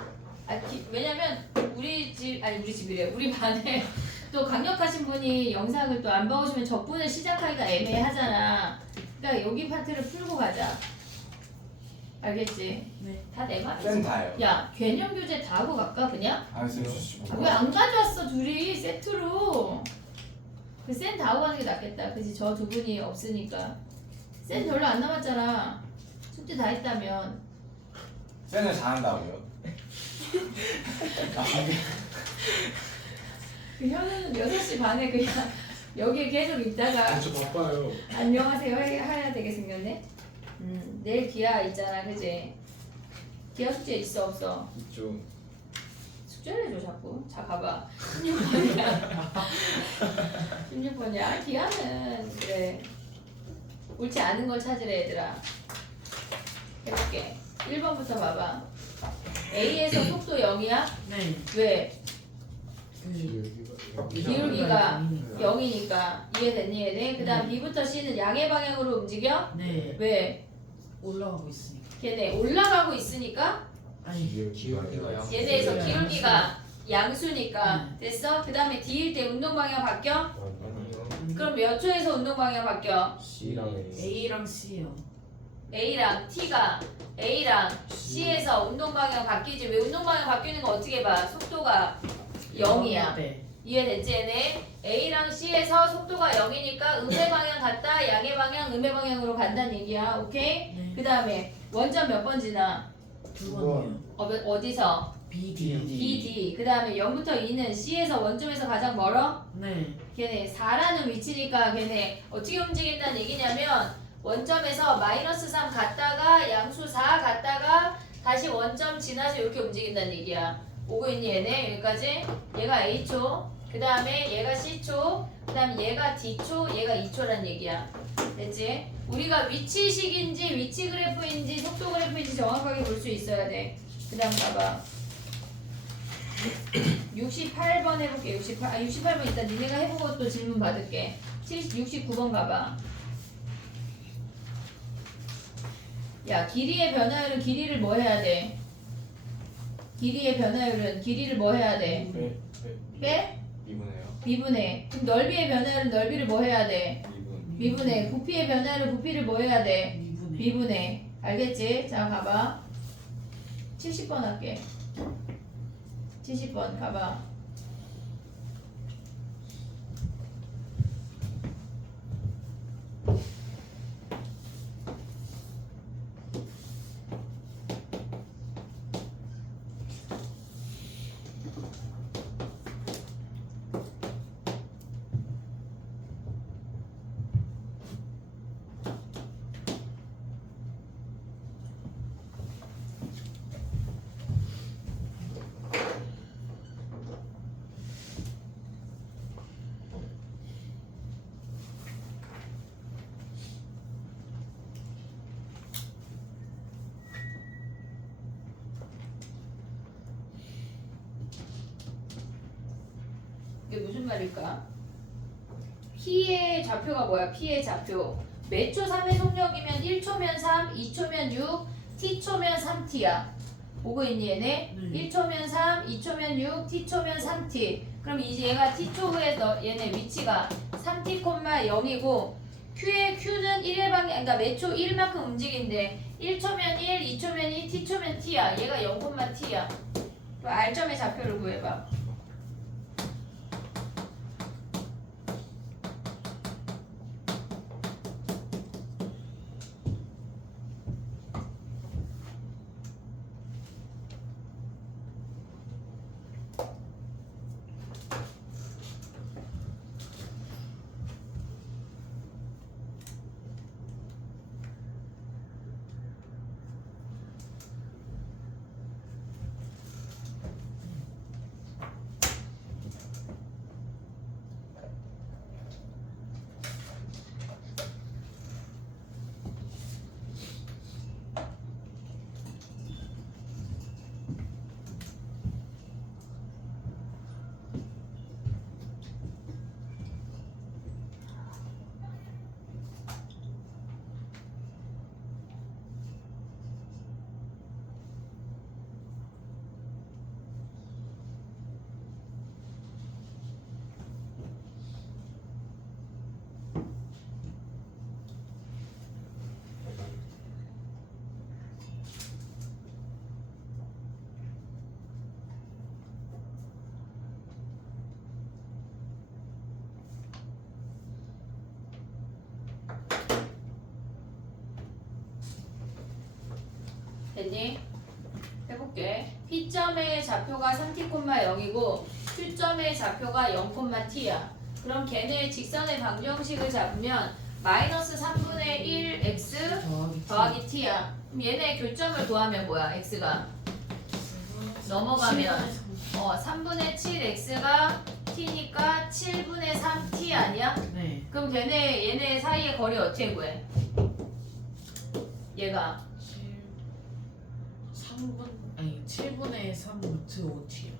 왜냐면 우리 집이래. 우리 반에 또 강력하신 분이 영상을 또 안 봐오시면 적분을 시작하기가 애매하잖아. 그러니까 여기 파트를 풀고 가자. 알겠지? 네. 다 내 말이지. 쌤 다요. 야 개념 교재 다 하고 갈까 그냥? 알았어요. 주시고. 왜 안 가져왔어 둘이 세트로? 그 쌤 다 하고 가는 게 낫겠다. 그지? 저 두 분이 없으니까. 쌤 별로 안 남았잖아. 숙제 다 했다면. 쌤을 잘한다고요? 그 현우는 6시 반에 그냥 여기에 계속 있다가 저 바빠요. 안녕하세요 해야 되게 생겼네. 내일 기아 있잖아, 그지? 기아 숙제 있어 없어? 있죠. 숙제를 해줘 자꾸. 자 가봐. 16번이야. 16번이야. 기아는 그래. 옳지 않은 걸 찾으래 얘들아. 해볼게. 1번부터 봐봐. A에서 속도 0이야? 네. 왜? 그 기울기가 영이니까. 0이니까 이해됐니 얘네? 그 다음 B부터 C는 양의 방향으로 움직여? 네. 왜? 올라가고 있으니까. 걔네 올라가고 있으니까 아니 기울기가 양. 얘네에서 네. 기울기가 양수니까 됐어? 그 다음에 D일 때 운동 방향 바뀌어? 아니요. 그럼 몇 초에서 운동 방향 바뀌어? C랑 A. A랑 C요. A랑 T가 A랑 C에서 운동 방향 바뀌지. 왜 운동 방향 바뀌는 거 어떻게 봐? 속도가 0이야. 네. 이해됐지 얘네? A랑 C에서 속도가 0이니까 음의 방향 같다, 양의 방향, 음의 방향으로 간다는 얘기야. 오케이? 네. 그 다음에 원점 몇 번 지나? 두 번이요. 어디서? BD. BD. 그 다음에 0부터 2는 C에서 원점에서 가장 멀어? 네. 걔네 4라는 위치니까 걔네 어떻게 움직인다는 얘기냐면 원점에서 -3 갔다가 양수 4 갔다가 다시 원점 지나서 이렇게 움직인다는 얘기야. 오고 있니 얘네? 여기까지? 얘가 A초, 그 다음에 얘가 C초, 그 다음에 얘가 D초, 얘가 2초란 얘기야. 됐지? 우리가 위치식인지 위치 그래프인지 속도 그래프인지 정확하게 볼 수 있어야 돼. 그 다음 봐봐. 68번 해볼게. 68번 일단 니네가 해보고 또 질문 받을게. 69번 가봐. 야, 길이의 변화율은 길이를 뭐 해야 돼? 길이의 변화율은 길이를 뭐 해야 돼? 빼? 미분해요. 미분해. 그럼 넓이의 변화율은 넓이를 뭐 해야 돼? 미분. 미분해. 부피의 변화율은 부피를 뭐 해야 돼? 미분의. 미분해. 알겠지? 자, 가봐. 70번 할게. 70번 가봐. 무슨 말일까? P의 좌표가 뭐야? P의 좌표. 몇 초 3의 속력이면 1초면 3, 2초면 6, T초면 3T야. 보고 있니 얘네? 1초면 3, 2초면 6, T초면 3T. 그럼 이제 얘가 T초에 얘네 위치가 3T, 0이고 Q의 Q는 1의 방향, 그러니까 몇 초 1만큼 움직인대. 1초면 1, 2초면 2, T초면 T야. 얘가 0,T야. 그럼 R점의 좌표를 구해봐. 됐니? 해볼게. P점의 좌표가 3t, 0이고 Q점의 좌표가 0,t야. 그럼 걔네 직선의 방정식을 잡으면 마이너스 3분의 1 x 더하기 t야. 그럼 얘네 교점을 구하면 뭐야? x가 넘어가면 3분의 7 x가 t니까 7분의 3 t 아니야? 네. 그럼 얘네 사이의 거리 어떻게 구해? 얘가 7분의 3 루트 5t요.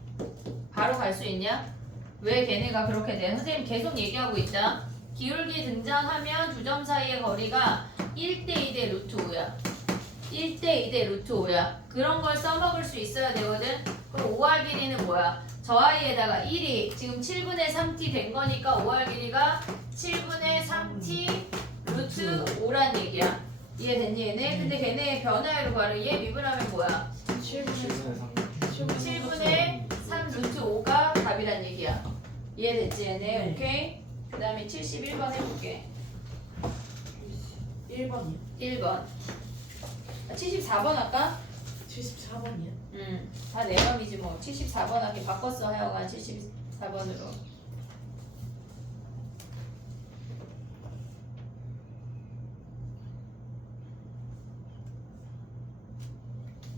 바로 갈 수 있냐? 왜 걔네가 그렇게 돼? 선생님 계속 얘기하고 있자. 기울기 등장하면 두 점 사이의 거리가 1대2대 루트 5야. 1대2대 루트 5야. 그런 걸 써먹을 수 있어야 되거든. 그럼 5할 길이는 뭐야? 저 아이에다가 1이 지금 7분의 3t 된 거니까 5할 길이가 7분의 3t 루트 5란 얘기야. 이해됐니 얘네? 근데 걔네 변화율을 구하래. 얘 미분하면 뭐야? 7분의 7분의 3 루트 5가 답이란 얘기야. 이해됐지 얘네? 네. 오케이? 그 다음에 71번 해볼게. 1번이요? 1번. 74번 할까? 74번이요? 다 내 맘이지 뭐. 74번 하게 바꿨어 하여간 74번으로.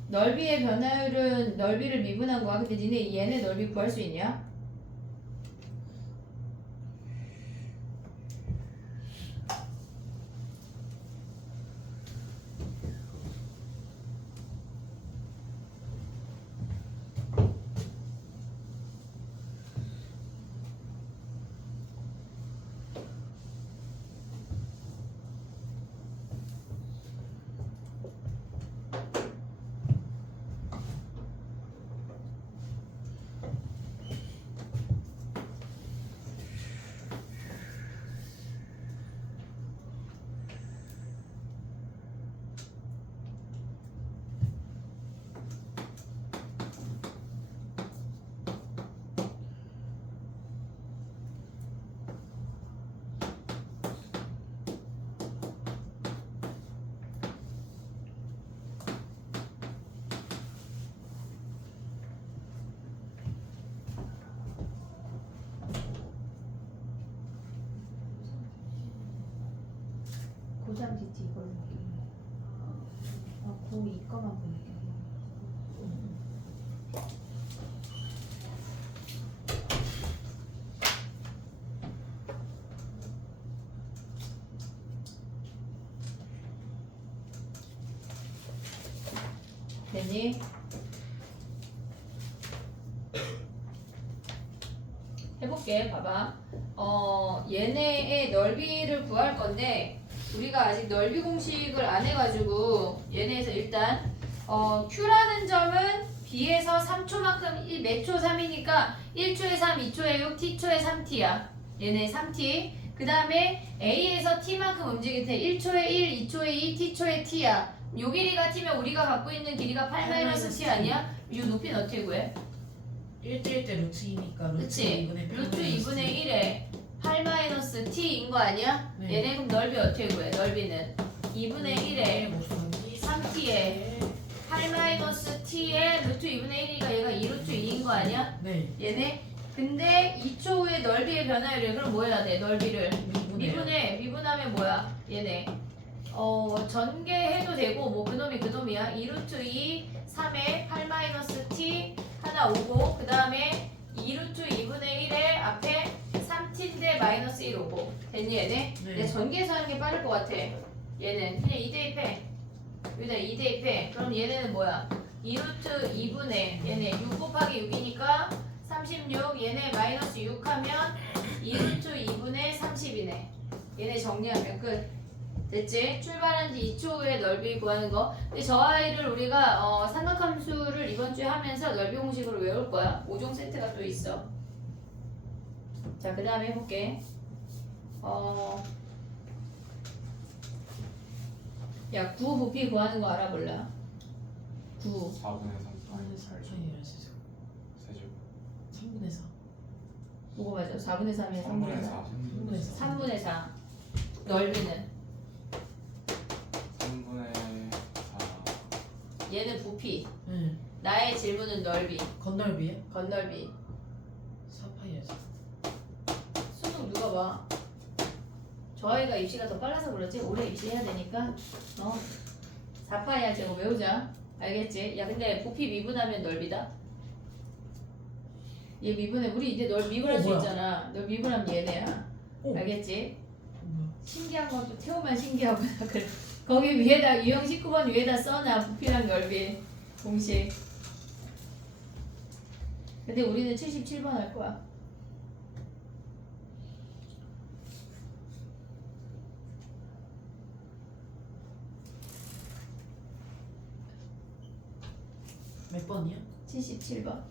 넓이의 변화율은 넓이를 미분한 거야. 근데 니네 얘네 넓이 구할 수 있냐? 고3 DT 이걸 볼게. 고2 거만 볼게. 됐니? 해볼게. 해볼게. 봐봐. 얘네의 넓이를 구할 건데 우리가 아직 넓이 공식을 안 해가지고 얘네에서 일단 Q라는 점은 B에서 3초만큼 몇 초 3이니까 1초에 3, 2초에 6, T초에 3T야. 얘네 3T. 그 다음에 A에서 T만큼 움직일 때 1초에 1, 2초에 2, T초에 T야. 요 길이가 T면 우리가 갖고 있는 길이가 8-T 아니야? 이 높이는 어떻게 구해? 1대1 때 루트 2니까 루트 그치? 2분의 루트 2분의 1에 8-T인 거 아니야? 네. 얘네 그럼 넓이 어떻게 구해? 넓이는 2분의 1에 3T에 8-T에 루트 2분의 1이니까 얘가 2루트 2인 거 아니야? 네. 얘네 근데 2초 후에 넓이의 변화율이 그럼 뭐 해야 돼? 넓이를 미분하면 뭐야? 얘네 전개해도 되고 뭐 그놈이야. 2루트 2 3에 8-T 하나 오고 그 다음에 2루트 2분의 1에 앞에 3t인데 마이너스 1 오고 됐니 얘네? 네. 내가 전개해서 하는 게 빠를 것 같아. 얘는 그냥 2대입해. 여기다 2대입해. 그럼 얘네는 뭐야? 2루트 2분의 얘네 6 곱하기 6이니까 36 얘네 마이너스 6 하면 2루트 2분의 30이네. 얘네 정리하면 끝. 됐지? 출발한 지 2초 후에 넓이 구하는 거. 근데 저 아이를 우리가 삼각함수를 이번 주에 하면서 넓이 공식으로 외울 거야. 5종 세트가 또 있어. 자, 그 다음에 해볼게. 야, 9 부피 구하는 거 알아볼라. 9. 4분의 3, 3분의 4 세죠. 세죠. 3분의 4. 뭐가 맞아? 4분의 3이야, 3분의 4. 3분의 4. 3분의 4. 넓이는? 3분의 4. 얘는 부피. 네. 나의 질문은 넓이. 건널비에 건넓이. 4파이에서. 수능 누가 봐? 저 아이가 입시가 더 빨라서 그렇지? 올해 입시해야 되니까 4파이야 제거 외우자. 알겠지? 야 근데 부피 미분하면 넓이다. 얘 미분해. 우리 이제 널 미분할 수 뭐야? 있잖아. 널 미분하면 얘네야. 오. 알겠지? 뭐야? 신기한 건 또 태우만 신기하구나. 그래. 거기 위에다 유형 19번 위에다 써놔. 부피랑 넓이 공식. 근데 우리는 77번 할 거야. 몇 번이야? 77번.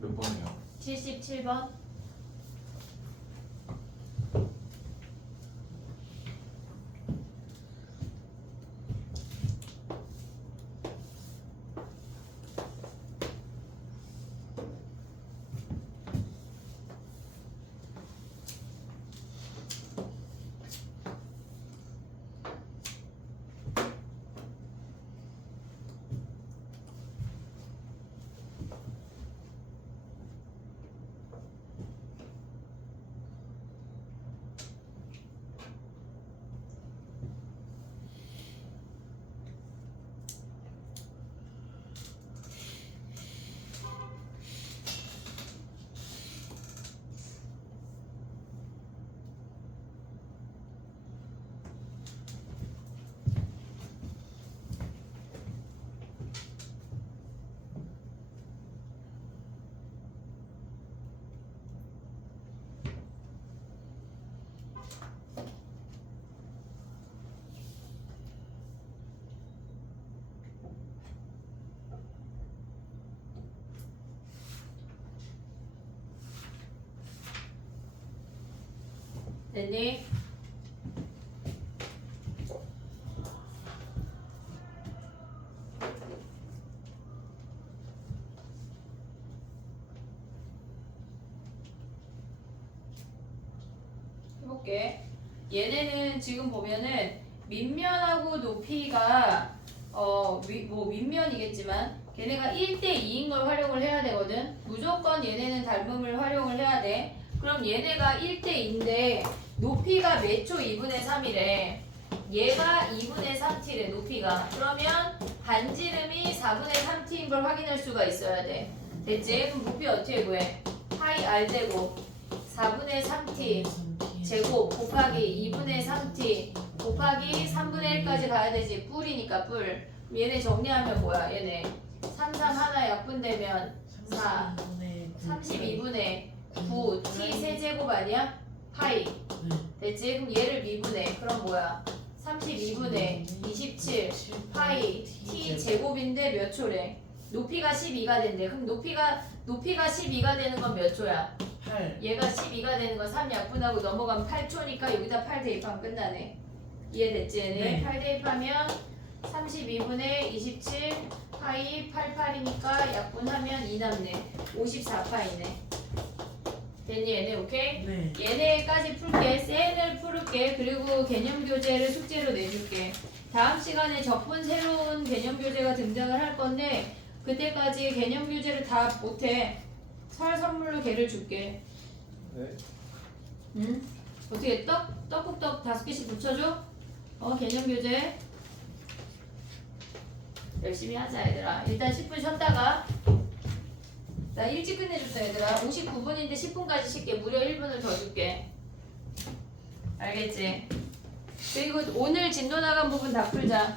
몇 번이요? 77번. 됐니? 해볼게. 얘네는 지금 보면은 밑면하고 높이가 뭐 밑면이겠지만 걔네가 1대2인 걸 활용을 해야 되거든. 무조건 얘네는 닮음을 활용을 해야 돼. 그럼 얘네가 1대2인데 높이가 몇 초 2분의 3이래. 얘가 2분의 3t래 높이가. 그러면 반지름이 4분의 3t인 걸 확인할 수가 있어야 돼. 됐지? 그럼 부피 어떻게 구해? 파이 r 제곱 4분의 3t 제곱 곱하기 2분의 3t 곱하기 3분의 1까지 가야 되지. 뿔이니까 뿔. 얘네 정리하면 뭐야? 얘네 3, 3 하나 약분되면 4 32분의 9 t 세제곱 아니야? 파이 됐지? 그럼 얘를 미분해. 그럼 뭐야? 32분의 27 파이 t 제곱인데 몇 초래? 높이가 12가 된대. 그럼 높이가 12가 되는 건 몇 초야? 8. 얘가 12가 되는 건 3 약분하고 넘어가면 8초니까 여기다 8 대입하면 끝나네. 이해됐지 얘네? 네. 8 대입하면 32분의 27 파이 88이니까 약분하면 2 남네. 54파이네. 됐니 얘네? 오케이? 네. 얘네까지 풀게. 셀을 풀을게. 그리고 개념 교재를 숙제로 내줄게. 다음 시간에 적분 새로운 개념 교재가 등장을 할 건데 그때까지 개념 교재를 다 못해. 설 선물로 걔를 줄게. 네. 응? 어떻게 떡국떡 5개씩 붙여줘? 개념 교재 열심히 하자 얘들아. 일단 10분 쉬었다가 나 일찍 끝내줬다 얘들아. 59분인데 10분까지 쉴게. 무려 1분을 더 줄게. 알겠지? 그리고 오늘 진도 나간 부분 다 풀자.